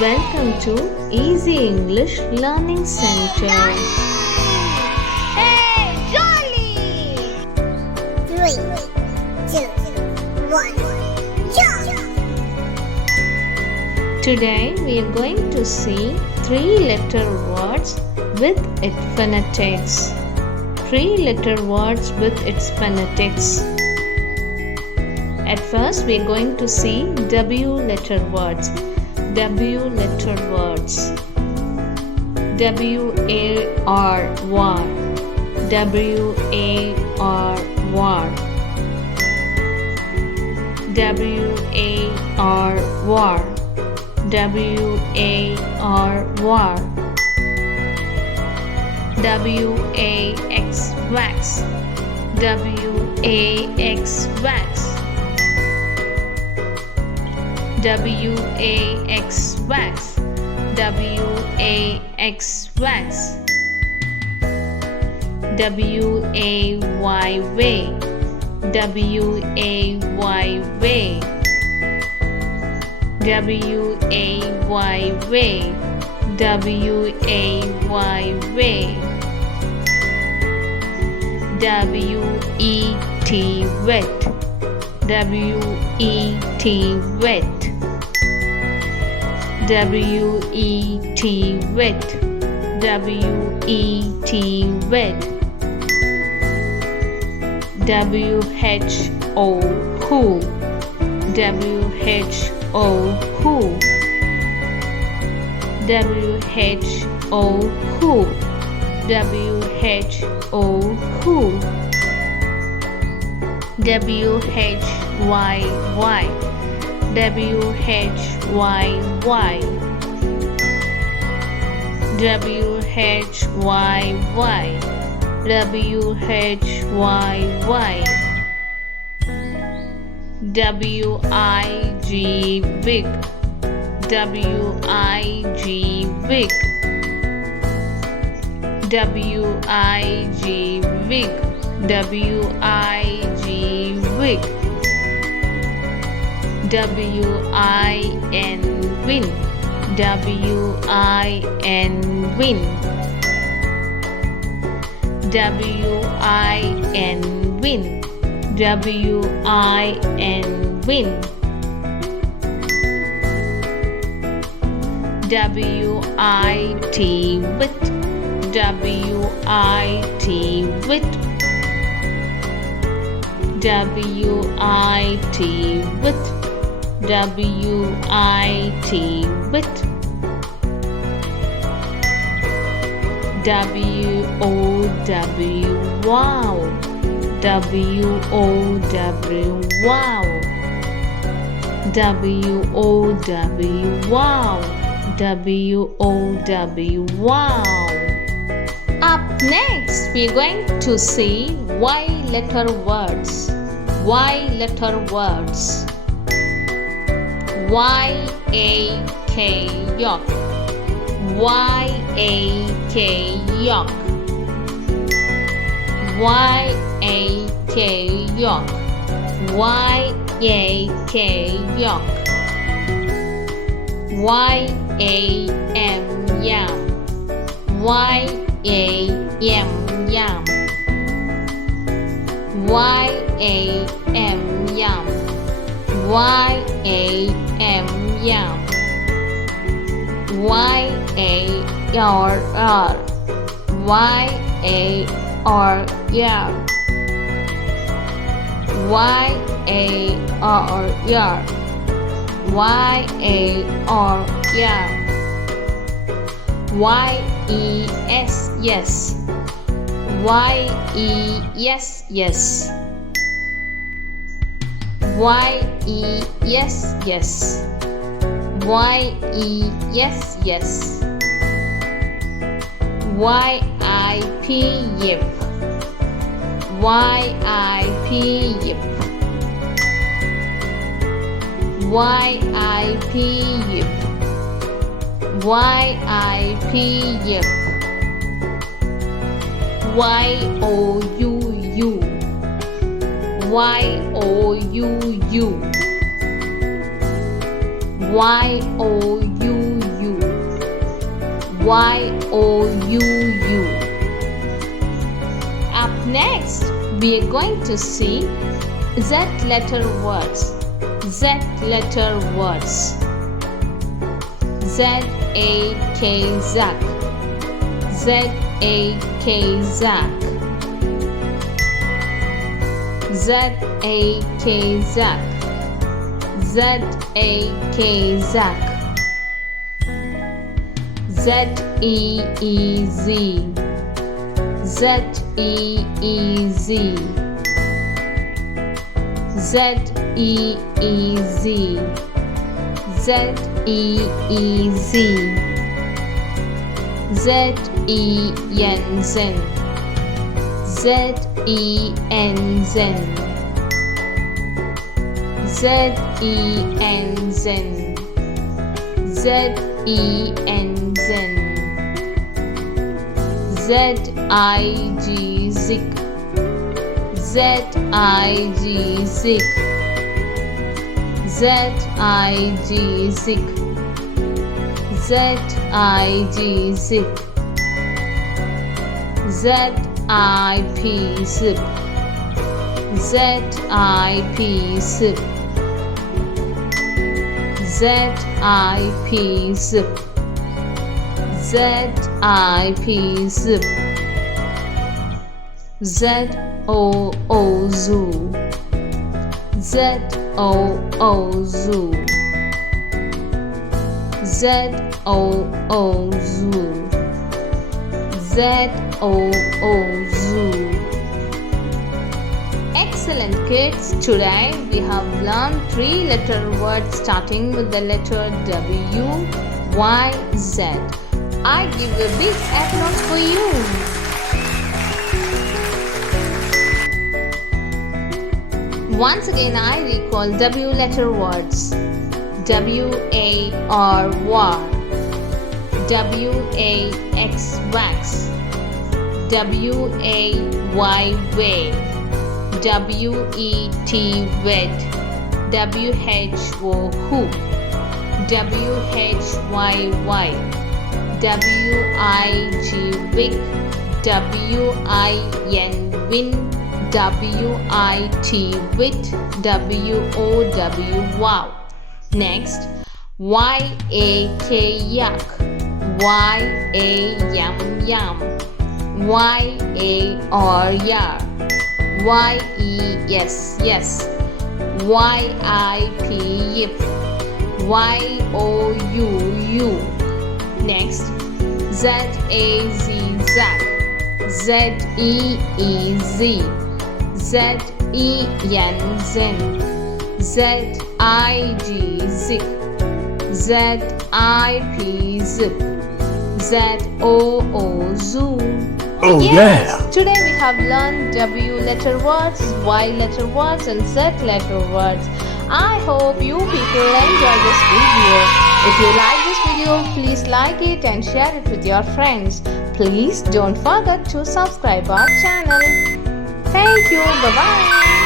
Welcome to Easy English Learning Center. Hey, Jolly! 3, 2, 1, jump! Today we are going to see 3-letter words with its phonetics. 3-letter words with its phonetics. At first we are going to see W-letter words. W-letter words. W-A-R, war. W-A-R, war. W-A-R, war. W-A-R, war. W-A-X, wax. W-A-X, wax. W-A-X, wax. W-A-X, wax. W-A-Y, way. W-A-Y, way. W-A-Y, way. W-A-Y, way. W-E-T, wet. W-E-T, wet. W-E-T, wet. W-E-T, wet. W-H-O, who. W-H-O, who. W-H-O, who. W-H-O, who. W-H-Y-Y. W-H-Y-Y. W-H-Y-Y. W-H-Y-Y. W-I-G, wig. W-I-G, wig. W-I-G, wig. W-I-G, wig. W-I-N, win. W-I-N, win. W-I-N, win. W-I-N, win. W-I-T, wit. W-I-T, wit. W-I-T, wit. W-I-T, wit. W-O-W, wow. W-O-W, wow. W-O-W, wow. W-O-W, wow. Up next, we're going to see Y-letter words. Y-letter words. Y-A-K, yok. Y-A-K, yok. Y-A-K, yok. Y-A-K, yok. Y-A-M, yam. Y-A-M, yam. Y-A-M, yam. Y-A-M, yam. Y-A-R-R. Y-A-R, yar. Y-A-R, yar. Y-A-R, yar. Y-E-S, yes. Y-E-S, yes. Y-E-S, yes. Y-E-S, yes. Y-I-P, yip. Y-I-P, yip. Y-I-P, yip. Y-I-P, yip. Y-O-U-U. Y-O-U-U. Y-O-U-U. Y-O-U-U. Up next, we are going to see Z letter words. Z letter words. Z-A-K, Zak. Z-A-K, Zak. Z-A-K, Zak. Z-A-K, Zak. Z-E-E-Z. Z-E-E-Z. Z-E-E-Z. Z-E-E-Z. Z-E-N-Zen. Z-E-N-Zen. Z-E-N-Zen. Z-E-N-Zen. Z-I-G, Zik. Z-I-G, Zik. Z-I-G, Zik. Z-I-G, Zik. Z-I-P, Zip. Z-I-P, Zip. Z-I-P, Zip. Z-I-P, Zip. Z-O-O, Zoo. Z-O-O, Zoo. Z-O-O, Zoo. Z-O-O, Zoo. Excellent kids! Today we have learned 3-letter words starting with the letter W, Y, Z. I give a big applause for you. Once again I recall W letter words. W-A-R, war. W-A-X, wax. W-A-Y, way. W-E-T, wet. W-H-O, who. W-H-Y-Y. W-I-G, wig. W-I-N, win. W-I-T, wit. W-O-W, wow. Next, Y-A-K, yak. Y-A-yum, yum. Y-A-R, yar. Y-E, yes, yes. Y-I-P, yip. Y-O-U, you. Next, Z-A-Z, zak. Z-E-E-Z. Z-E-N, zen. Z-I-G, zik. Z-I-P, zip. Z-O-O, zoo. Oh Yes, today we have learned W letter words, Y letter words and Z letter words. I hope you people enjoy this video. If you like this video, please like it and share it with your friends. Please don't forget to subscribe our channel. Thank you. Bye-bye.